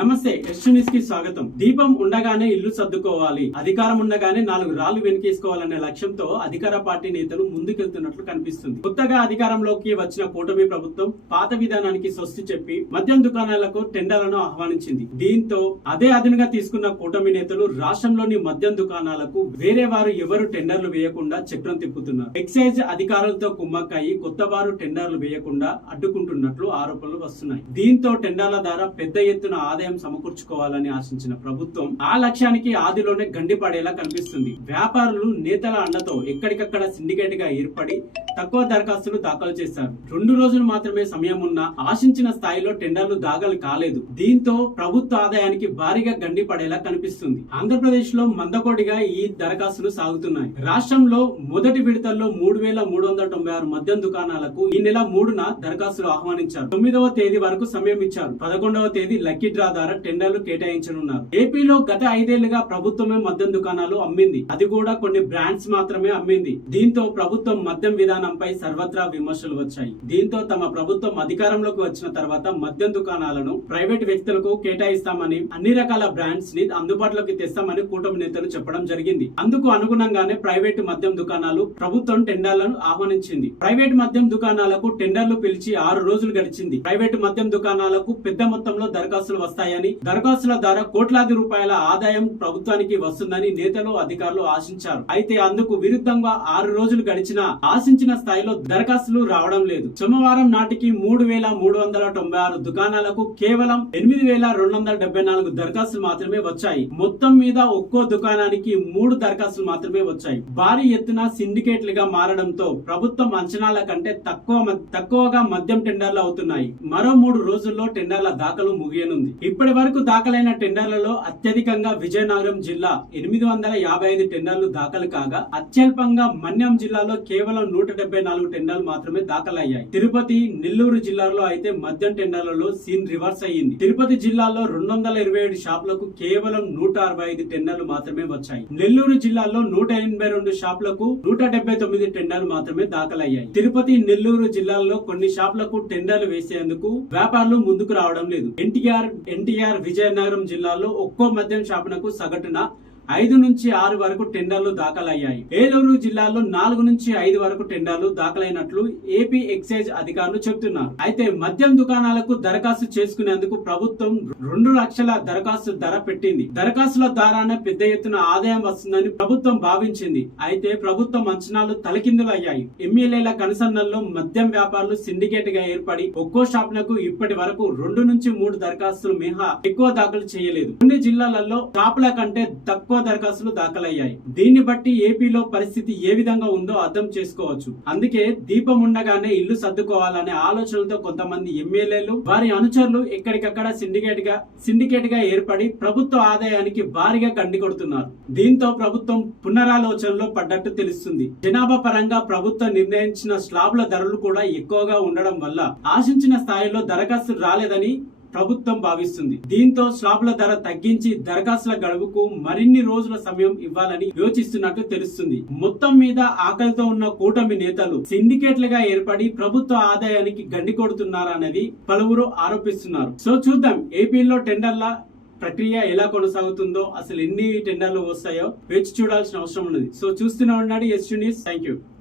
నమస్తే, ఎస్టూనిస్ కి స్వాగతం. దీపం ఉండగానే ఇల్లు సర్దుకోవాలి, అధికారం ఉండగానే 4 రాళ్లు వెనకేసుకోవాలనే లక్ష్యంతో అధికార పార్టీ నేతలు ముందుకెళ్తున్నట్లు కనిపిస్తుంది. కొత్తగా అధికారంలోకి వచ్చిన కూటమి ప్రభుత్వం పాత విధానానికి స్వస్తి చెప్పి మద్యం దుకాణాలకు టెండర్లను ఆహ్వానించింది. దీంతో అదే అదునుగా తీసుకున్న కూటమి నేతలు రాష్ట్రంలోని మద్యం దుకాణాలకు వేరే వారు ఎవరు టెండర్లు వేయకుండా చక్రం తిప్పుతున్నారు. ఎక్సైజ్ అధికారులతో కుమ్మక్కయి కొత్త వారు టెండర్లు వేయకుండా అడ్డుకుంటున్నట్లు ఆరోపణలు వస్తున్నాయి. దీంతో టెండర్ల ద్వారా పెద్ద ఎత్తున ఆదాయం సమకూర్చుకోవాలని ఆశించిన ప్రభుత్వం ఆ లక్ష్యానికి ఆదిలోనే గండిపడేలా కనిపిస్తుంది. వ్యాపారులు నేతల అండతో ఎక్కడికక్కడ సిండికేట్ గా ఏర్పడి తక్కువ దరఖాస్తులు దాఖలు చేశారు. 2 రోజులు మాత్రమే సమయం ఉన్నా ఆశించిన స్థాయిలో టెండర్లు దాఖలు కాలేదు. దీంతో ప్రభుత్వ ఆదాయానికి భారీగా గండిపడేలా కనిపిస్తుంది. ఆంధ్రప్రదేశ్ లో మందకొడిగా ఈ దరఖాస్తులు సాగుతున్నాయి. రాష్ట్రంలో మొదటి విడతల్లో 3,396 మద్యం దుకాణాలకు ఈ నెల 3న దరఖాస్తులు ఆహ్వానించారు. 9వ తేదీ వరకు సమయం ఇచ్చారు. 11వ తేదీ లక్కీ డ్రా ద్వారా టెండర్లు కేటాయించనున్నారు. ఏపీలో గత 5 ఏళ్లుగా ప్రభుత్వమే మద్యం దుకాణాలు అమ్మింది. అది కూడా కొన్ని బ్రాండ్స్ మాత్రమే అమ్మింది. దీంతో ప్రభుత్వం మద్యం విధానంపై సర్వత్రా విమర్శలు వచ్చాయి. దీంతో తమ ప్రభుత్వం అధికారంలోకి వచ్చిన తర్వాత మద్యం దుకాణాలను ప్రైవేట్ వ్యక్తులకు కేటాయిస్తామని, అన్ని రకాల బ్రాండ్స్ ని అందుబాటులోకి తెస్తామని కూటమి నేతలు చెప్పడం జరిగింది. అందుకు అనుగుణంగానే ప్రైవేట్ మద్యం దుకాణాలు ప్రభుత్వం టెండర్లను ఆహ్వానించింది. ప్రైవేట్ మద్యం దుకాణాలకు టెండర్లు పిలిచి 6 రోజులు గడిచింది. ప్రైవేట్ మద్యం దుకాణాలకు పెద్ద మొత్తంలో దరఖాస్తులు వస్తాయని, దరఖాస్తుల ద్వారా కోట్లాది రూపాయల ఆదాయం ప్రభుత్వానికి వస్తుందని నేతలు, అధికారులు ఆశించారు. అయితే అందుకు విరుద్ధంగా 6 రోజులు గడిచినా ఆశించిన స్థాయిలో దరఖాస్తులు రావడం లేదు. సోమవారం నాటికి 3,396 దుకాణాలకు కేవలం 8,274 దరఖాస్తులు మాత్రమే వచ్చాయి. మొత్తం మీద ఒక్కో దుకాణానికి 3 దరఖాస్తులు మాత్రమే వచ్చాయి. భారీ ఎత్తున సిండికేట్లుగా మారడంతో ప్రభుత్వం అంచనాల కంటే తక్కువగా మద్యం టెండర్లు అవుతున్నాయి. మరో 3 రోజుల్లో టెండర్ల దాఖలు ముగియనుంది. ఇప్పటి వరకు దాఖలైన టెండర్లలో అత్యధికంగా విజయనగరం జిల్లా 855 టెండర్లు దాఖలు కాగా, అత్యల్పంగా మన్యం జిల్లాలో కేవలం 174 టెండర్లు మాత్రమే దాఖలయ్యాయి. తిరుపతి, నెల్లూరు జిల్లాలో అయితే మద్యం టెండర్లలో సీన్ రివర్స్ అయ్యింది. తిరుపతి జిల్లాలో 227 షాపులకు కేవలం 165 టెండర్లు మాత్రమే వచ్చాయి. నెల్లూరు జిల్లాలో 182 షాపులకు 179 టెండర్లు మాత్రమే దాఖలయ్యాయి. తిరుపతి, నెల్లూరు జిల్లాల్లో కొన్ని షాపులకు టెండర్లు వేసేందుకు వ్యాపారులు ముందుకు రావడం లేదు. ఎన్టీఆర్ విజయనగరం జిల్లాలో ఒక్కో మద్యం షాపునకు సగటున 5 నుంచి 6 వరకు టెండర్లు దాఖలయ్యాయి. ఏలూరు జిల్లాలో 4 నుంచి 5 వరకు టెండర్లు దాఖలైనట్లు ఏపీ ఎక్సైజ్ అధికారులు చెబుతున్నారు. అయితే మద్యం దుకాణాలకు దరఖాస్తు చేసుకునేందుకు ప్రభుత్వం 2 లక్షల దరఖాస్తు ధర పెట్టింది. దరఖాస్తుల ద్వారానే పెద్ద ఎత్తున ఆదాయం వస్తుందని ప్రభుత్వం భావించింది. అయితే ప్రభుత్వం అంచనాలు తలకిందులు అయ్యాయి. ఎమ్మెల్యేల కనుసన్నల్లో మద్యం వ్యాపారులు సిండికేట్ గా ఏర్పడి ఒక్కో షాపునకు ఇప్పటి వరకు 2 నుంచి 3 దరఖాస్తులు మినహా ఎక్కువ దాఖలు చేయలేదు. కొన్ని జిల్లాలలో షాపుల కంటే తక్కువ దరఖాస్తులు దాఖలయ్యాయి. దీన్ని బట్టి ఏపీలో పరిస్థితి ఏ విధంగా ఉందో అర్థం చేసుకోవచ్చు. అందుకే దీపం ఉండగానే ఇల్లు సర్దుకోవాలనే ఆలోచనలతో కొంతమంది ఎమ్మెల్యేలు, వారి అనుచరులు ఎక్కడికక్కడ సిండికేట్ గా ఏర్పడి ప్రభుత్వ ఆదాయానికి భారీగా గండి కొడుతున్నారు. దీంతో ప్రభుత్వం పునరాలోచనలో పడ్డట్టు తెలుస్తుంది. జనాభా పరంగా ప్రభుత్వం నిర్ణయించిన స్లాబ్ల ధరలు కూడా ఎక్కువగా ఉండడం వల్ల ఆశించిన స్థాయిలో దరఖాస్తులు రాలేదని ప్రభుత్వం భావిస్తుంది. దీంతో స్లాబ్ల ధర తగ్గించి దరఖాస్తుల గడువుకు మరిన్ని రోజుల సమయం ఇవ్వాలని యోచిస్తున్నట్టు తెలుస్తుంది. మొత్తం మీద ఆకలితో ఉన్న కూటమి నేతలు సిండికేట్లుగా ఏర్పడి ప్రభుత్వ ఆదాయానికి గండి కొడుతున్నారనేది పలువురు ఆరోపిస్తున్నారు. సో చూద్దాం ఏపీలో టెండర్ల ప్రక్రియ ఎలా కొనసాగుతుందో, అసలు ఎన్ని టెండర్లు వస్తాయో వేచి చూడాల్సిన అవసరం ఉన్నది. సో చూస్తూనే ఉండండి ఎస్టూనిస్. Thank you.